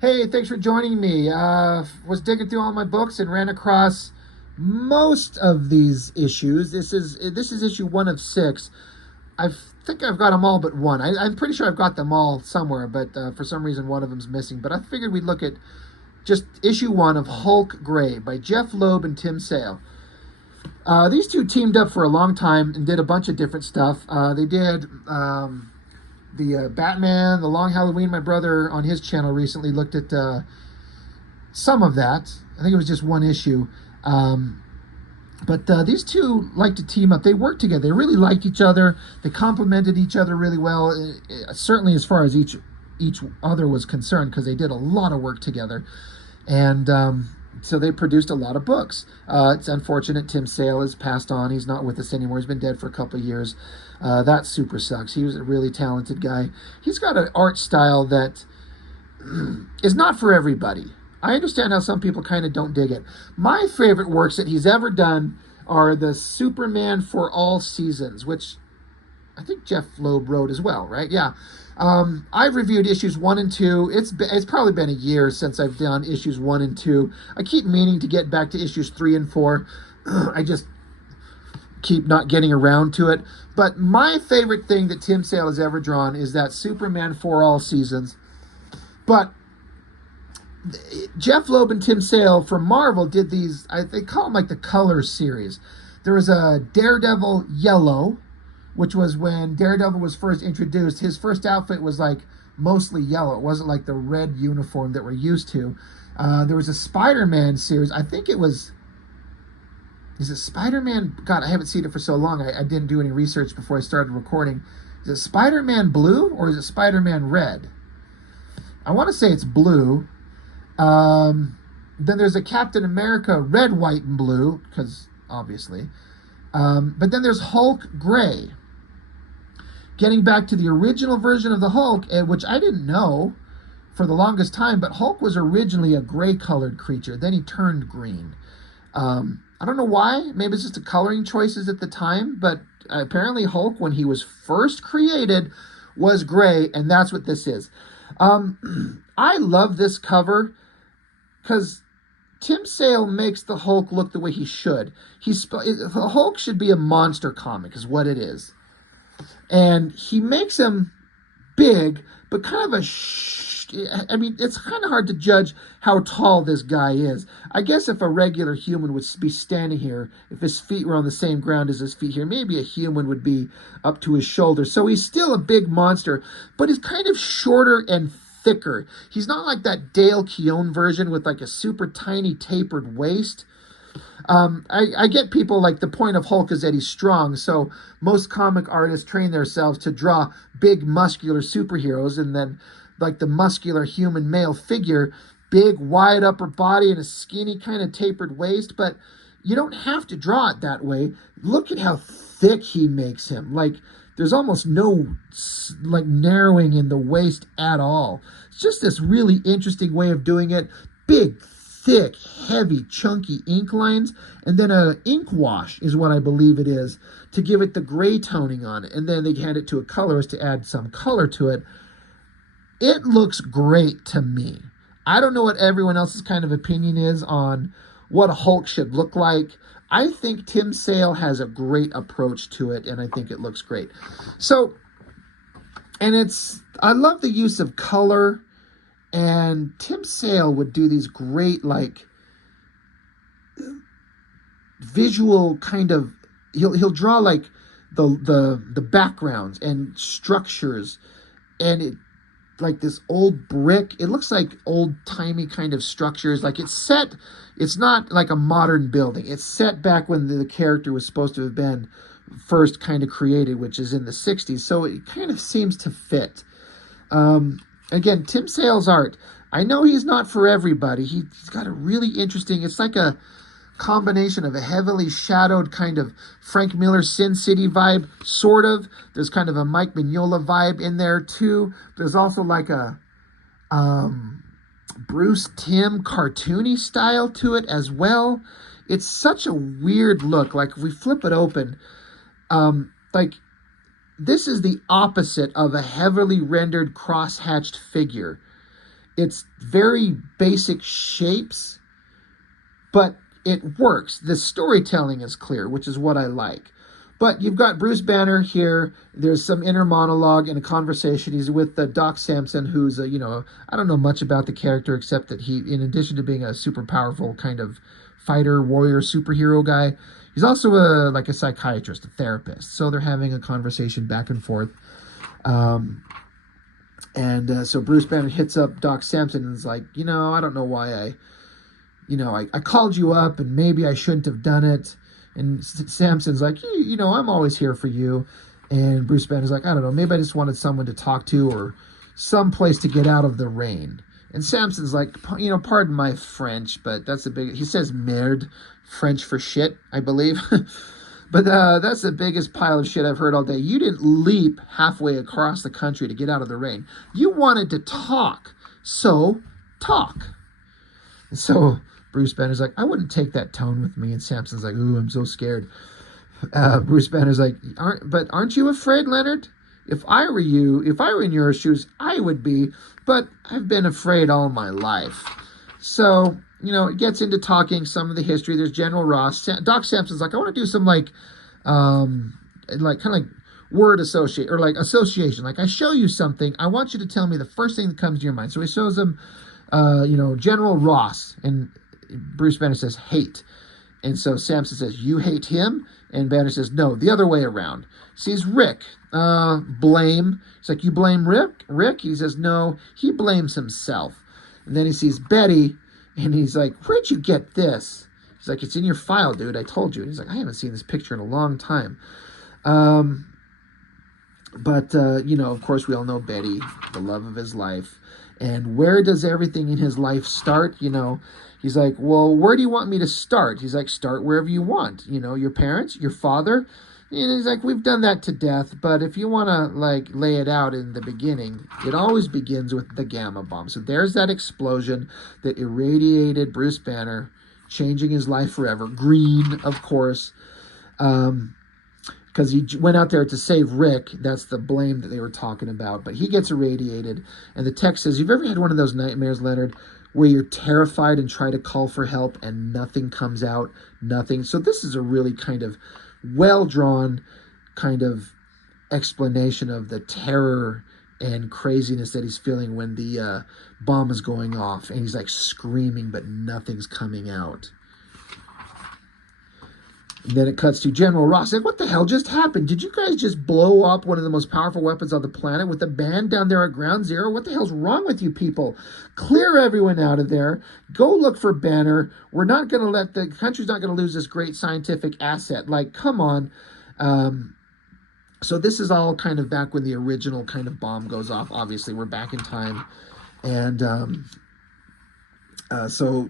Hey, thanks for joining me. Was digging through all my books and ran across most of these issues. This is issue one of six. I think I've got them all but one. I'm pretty sure I've got them all somewhere, but for some reason one of them's missing. But I figured we'd look at just issue one of Hulk Gray by Jeph Loeb and Tim Sale. These two teamed up for a long time and did a bunch of different stuff. They did the Batman, The Long Halloween. My brother on his channel recently looked at some of that. I think it was just one issue. But these two like to team up. They work together. They really liked each other. They complemented each other really well, certainly as far as each other was concerned, because they did a lot of work together. And so they produced a lot of books. It's unfortunate Tim Sale has passed on. He's not with us anymore. He's been dead for a couple of years. That super sucks. He was a really talented guy. He's got an art style that is not for everybody. I understand how some people kind of don't dig it. My favorite works that he's ever done are the Superman for All Seasons, which I think Jeph Loeb wrote as well, right? Yeah. I've reviewed issues 1 and 2. It's probably been a year since I've done issues 1 and 2. I keep meaning to get back to issues 3 and 4. I just keep not getting around to it. But my favorite thing that Tim Sale has ever drawn is that Superman for All Seasons. But Jeph Loeb and Tim Sale from Marvel did these, they call them like the Color series. There was a Daredevil Yellow, which was when Daredevil was first introduced. His first outfit was like mostly yellow. It wasn't like the red uniform that we're used to. There was a Spider-Man series. I think it was, is it Spider-Man? God, I haven't seen it for so long. I didn't do any research before I started recording. Is it Spider-Man Blue or is it Spider-Man Red? I want to say it's blue. Then there's a Captain America Red, White, and Blue, because obviously. But then there's Hulk Gray. Getting back to the original version of the Hulk, which I didn't know for the longest time, but Hulk was originally a gray-colored creature. Then he turned green. I don't know why. Maybe it's just the coloring choices at the time, but apparently Hulk, when he was first created, was gray, and that's what this is. I love this cover because Tim Sale makes the Hulk look the way he should. The Hulk should be a monster comic, is what it is. And he makes him big, but kind of I mean, it's kind of hard to judge how tall this guy is. I guess if a regular human would be standing here, if his feet were on the same ground as his feet here, maybe a human would be up to his shoulders. So he's still a big monster, but he's kind of shorter and thicker. He's not like that Dale Keown version with like a super tiny tapered waist. I get people like the point of Hulk is that he's strong, so most comic artists train themselves to draw big muscular superheroes, and then like the muscular human male figure, big wide upper body and a skinny kind of tapered waist, but you don't have to draw it that way. Look at how thick he makes him. Like there's almost no like narrowing in the waist at all. It's just this really interesting way of doing it. Big, thick, heavy, chunky ink lines, and then a ink wash is what I believe it is to give it the gray toning on it. And then they hand it to a colorist to add some color to it. It looks great to me. I don't know what everyone else's kind of opinion is on what a Hulk should look like. I think Tim Sale has a great approach to it, and I think it looks great. So, and I love the use of color, and Tim Sale would do these great, like, visual kind of, he'll draw, like, the backgrounds and structures, and it, like this old brick. It looks like old-timey kind of structures. Like it's not like a modern building. It's set back when the character was supposed to have been first kind of created, which is in the 60s. So it kind of seems to fit. Again, Tim Sale's art. I know he's not for everybody. He's got a really interesting, it's like a combination of a heavily shadowed kind of Frank Miller Sin City vibe, sort of. There's kind of a Mike Mignola vibe in there too. There's also like a Bruce Timm cartoony style to it as well. It's such a weird look. Like if we flip it open, like this is the opposite of a heavily rendered cross-hatched figure. It's very basic shapes, but it works. The storytelling is clear, which is what I like. But you've got Bruce Banner here. There's some inner monologue and a conversation. He's with Doc Samson, who's I don't know much about the character except that he, in addition to being a super powerful kind of fighter, warrior, superhero guy, he's also a psychiatrist, a therapist. So they're having a conversation back and forth. So Bruce Banner hits up Doc Samson and is like, I don't know why I called you up and maybe I shouldn't have done it. And Samson's like, I'm always here for you. And Bruce Banner's like, I don't know, maybe I just wanted someone to talk to or some place to get out of the rain. And Samson's like, pardon my French, but he says merde, French for shit, I believe. But that's the biggest pile of shit I've heard all day. You didn't leap halfway across the country to get out of the rain. You wanted to talk. So, talk. And so Bruce Banner's like, I wouldn't take that tone with me. And Samson's like, ooh, I'm so scared. Bruce Banner's like, aren't you afraid, Leonard? If I were in your shoes, I would be. But I've been afraid all my life. So, it gets into talking some of the history. There's General Ross. Doc Samson's like, I want to do some word associate or association. Like I show you something, I want you to tell me the first thing that comes to your mind. So he shows him, General Ross, and Bruce Banner says hate, and so Samson says you hate him, and Banner says no, the other way around. Sees Rick, blame. He's like, you blame Rick? He says no, he blames himself. And then he sees Betty. And he's like, where'd you get this? He's like, it's in your file, dude. I told you. And he's like, I haven't seen this picture in a long time. Of course, we all know Betty, the love of his life. And where does everything in his life start? He's like, well, where do you want me to start? He's like, start wherever you want. Your parents, your father. And he's like, we've done that to death, but if you want to lay it out in the beginning, it always begins with the gamma bomb. So there's that explosion that irradiated Bruce Banner, changing his life forever. Green, of course, because he went out there to save Rick. That's the blame that they were talking about. But he gets irradiated, and the text says, you've ever had one of those nightmares, Leonard, where you're terrified and try to call for help and nothing comes out? Nothing. So this is a really kind of well-drawn kind of explanation of the terror and craziness that he's feeling when the bomb is going off, and he's screaming but nothing's coming out. And then it cuts to General Ross. Like, what the hell just happened? Did you guys just blow up one of the most powerful weapons on the planet with a band down there at Ground Zero? What the hell's wrong with you people? Clear everyone out of there. Go look for Banner. We're not going to the country's not going to lose this great scientific asset. Come on. So this is all kind of back when the original kind of bomb goes off. Obviously, we're back in time. And so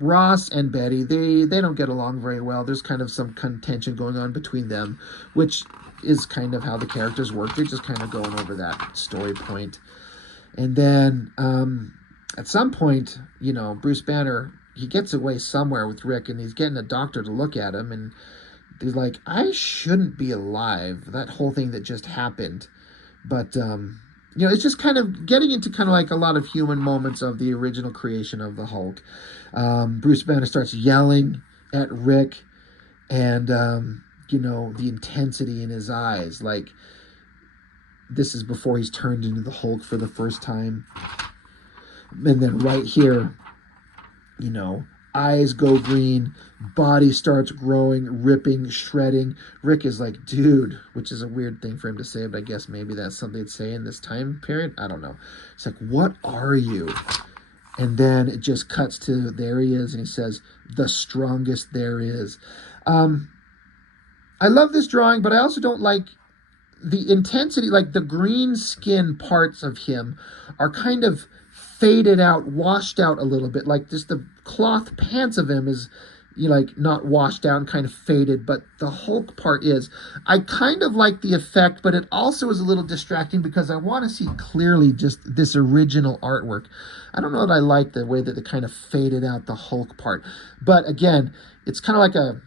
Ross and Betty, they don't get along very well. There's kind of some contention going on between them, which is kind of how the characters work. They're just kind of going over that story point. And then at some point, Bruce Banner, he gets away somewhere with Rick, and he's getting a doctor to look at him, and he's like, I shouldn't be alive. That whole thing that just happened. But it's just kind of getting into kind of a lot of human moments of the original creation of the Hulk. Bruce Banner starts yelling at Rick, and the intensity in his eyes, this is before he's turned into the Hulk for the first time. And then right here, eyes go green, body starts growing, ripping, shredding. Rick is like, dude, which is a weird thing for him to say, but I guess maybe that's something to say in this time period. I don't know. It's like, what are you? And then it just cuts to, there he is, and he says, the strongest there is. I love this drawing, but I also don't like the intensity. The green skin parts of him are kind of faded out, washed out a little bit. Just the cloth pants of him is, not washed out and kind of faded, but the Hulk part is. I kind of like the effect, but it also is a little distracting because I want to see clearly just this original artwork. I don't know that I like the way that they kind of faded out the Hulk part. But again, it's kind of like a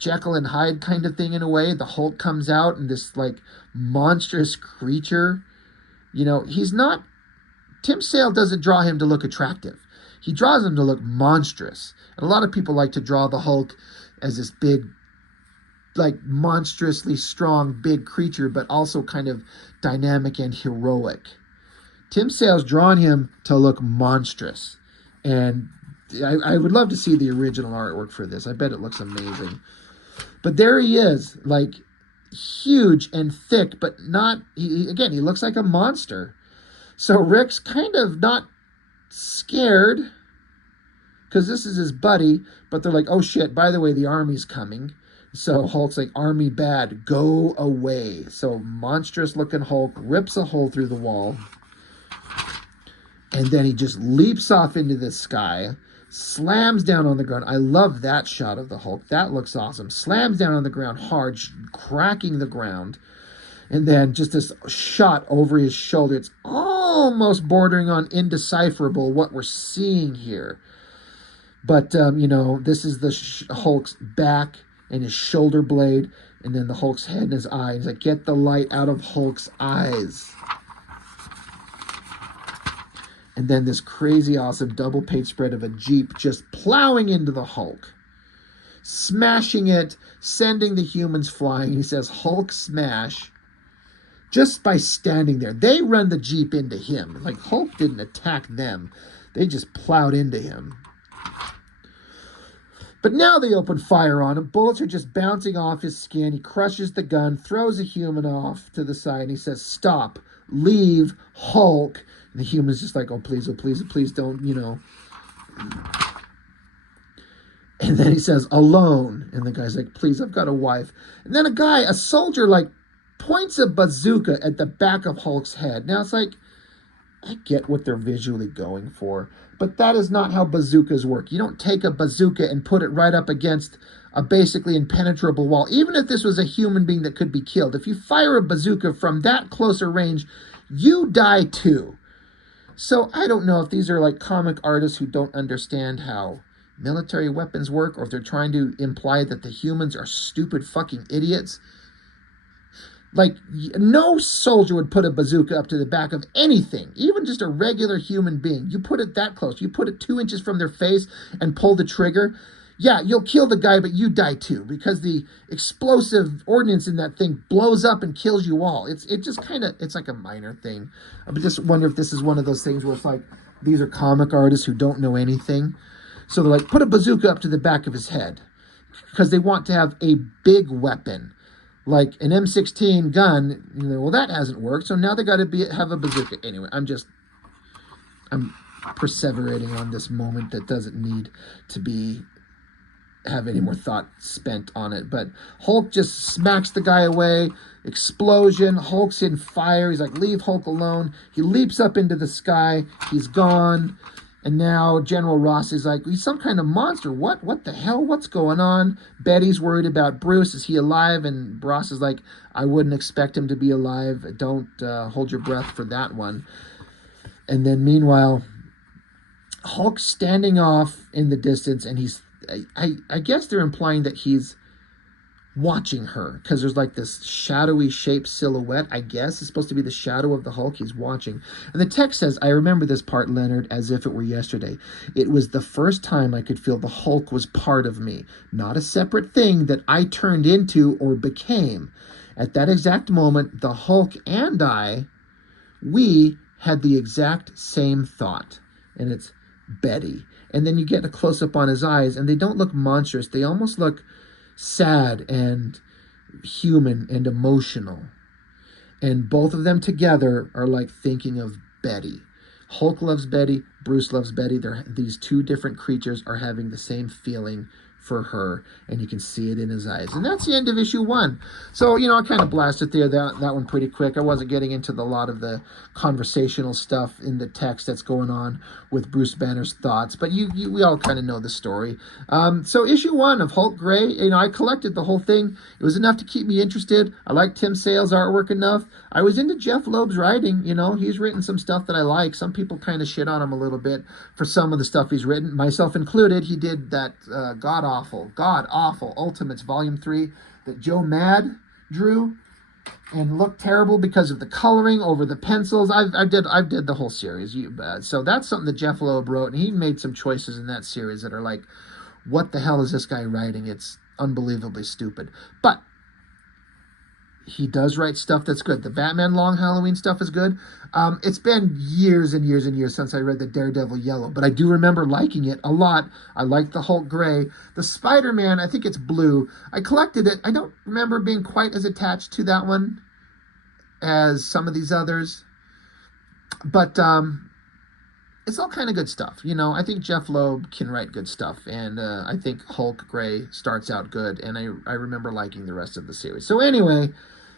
Jekyll and Hyde kind of thing in a way. The Hulk comes out and this monstrous creature, he's not Tim Sale doesn't draw him to look attractive. He draws him to look monstrous. And a lot of people like to draw the Hulk as this big, like monstrously strong, big creature, but also kind of dynamic and heroic. Tim Sale's drawn him to look monstrous. And I would love to see the original artwork for this. I bet it looks amazing. But there he is, like huge and thick, but not, again, he looks like a monster. So Rick's kind of not scared because this is his buddy, but they're like, oh shit, by the way, the army's coming. So Hulk's like, army bad, go away. So monstrous looking Hulk rips a hole through the wall. And then he just leaps off into the sky, slams down on the ground. I love that shot of the Hulk. That looks awesome. Slams down on the ground hard, cracking the ground. And then just this shot over his shoulder. It's almost bordering on indecipherable what we're seeing here. But, this is the Hulk's back and his shoulder blade. And then the Hulk's head and his eye. He's like, get the light out of Hulk's eyes. And then this crazy awesome double page spread of a Jeep just plowing into the Hulk. Smashing it, sending the humans flying. He says, Hulk smash. Just by standing there. They run the Jeep into him. Like Hulk didn't attack them. They just plowed into him. But now they open fire on him. Bullets are just bouncing off his skin. He crushes the gun, throws a human off to the side, and he says, stop, leave, Hulk. And the human's just like, oh, please, don't, And then he says, alone. And the guy's like, please, I've got a wife. And then a soldier, like, points a bazooka at the back of Hulk's head. Now, it's like, I get what they're visually going for, but that is not how bazookas work. You don't take a bazooka and put it right up against a basically impenetrable wall. Even if this was a human being that could be killed, if you fire a bazooka from that closer range, you die too. So I don't know if these are like comic artists who don't understand how military weapons work, or if they're trying to imply that the humans are stupid fucking idiots. Like, no soldier would put a bazooka up to the back of anything, even just a regular human being. You put it that close. You put it 2 inches from their face and pull the trigger. Yeah, you'll kill the guy, but you die too, because the explosive ordnance in that thing blows up and kills you all. It's like a minor thing. I just wonder if this is one of those things where it's like, these are comic artists who don't know anything. So they're like, put a bazooka up to the back of his head, because they want to have a big weapon. Like an M16 gun, well, that hasn't worked, so now they got to have a bazooka. Anyway, I'm perseverating on this moment that doesn't need to have any more thought spent on it. But Hulk just smacks the guy away. Explosion. Hulk's in fire. He's like, leave Hulk alone. He leaps up into the sky. He's gone. And now General Ross is like, he's some kind of monster. What the hell? What's going on? Betty's worried about Bruce. Is he alive? And Ross is like, I wouldn't expect him to be alive. Don't hold your breath for that one. And then meanwhile, Hulk's standing off in the distance, and I guess they're implying that he's watching her, because there's like this shadowy shaped silhouette. I guess it's supposed to be the shadow of the Hulk. He's watching. And the text says, I remember this part, Leonard, as if it were yesterday. It was the first time I could feel the Hulk was part of me, not a separate thing that I turned into or became. At that exact moment, the Hulk and we had the exact same thought. And it's Betty. And then you get a close-up on his eyes, and they don't look monstrous. They almost look sad and human and emotional. And both of them together are like thinking of Betty. Hulk loves Betty. Bruce loves Betty. These two different creatures are having the same feeling for her, and you can see it in his eyes. And that's the end of issue 1. So, I kind of blasted through that one pretty quick. I wasn't getting into a lot of the conversational stuff in the text that's going on with Bruce Banner's thoughts, but we all kind of know the story. So issue 1 of Hulk Gray, I collected the whole thing. It was enough to keep me interested. I liked Tim Sale's artwork enough. I was into Jeph Loeb's writing. He's written some stuff that I like. Some people kind of shit on him a little bit for some of the stuff he's written, myself included. He did that God awful Ultimates Volume 3 that Joe Mad drew. and looked terrible because of the coloring over the pencils. I did the whole series. So that's something that Jeph Loeb wrote, and he made some choices in that series that are like, what the hell is this guy writing? It's unbelievably stupid. But he does write stuff that's good. The Batman Long Halloween stuff is good. It's been years and years and years since I read the Daredevil Yellow, but I do remember liking it a lot. I liked the Hulk Gray. The Spider-Man, I think it's blue. I collected it. I don't remember being quite as attached to that one as some of these others. But it's all kind of good stuff. You know, I think Jeph Loeb can write good stuff, and I think Hulk Gray starts out good, and I remember liking the rest of the series. So anyway,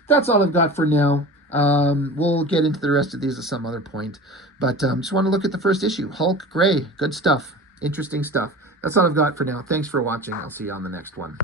that's all I've got for now. We'll get into the rest of these at some other point, but just want to look at the first issue. Hulk Gray, good stuff, interesting stuff. That's all I've got for now. Thanks for watching. I'll see you on the next one.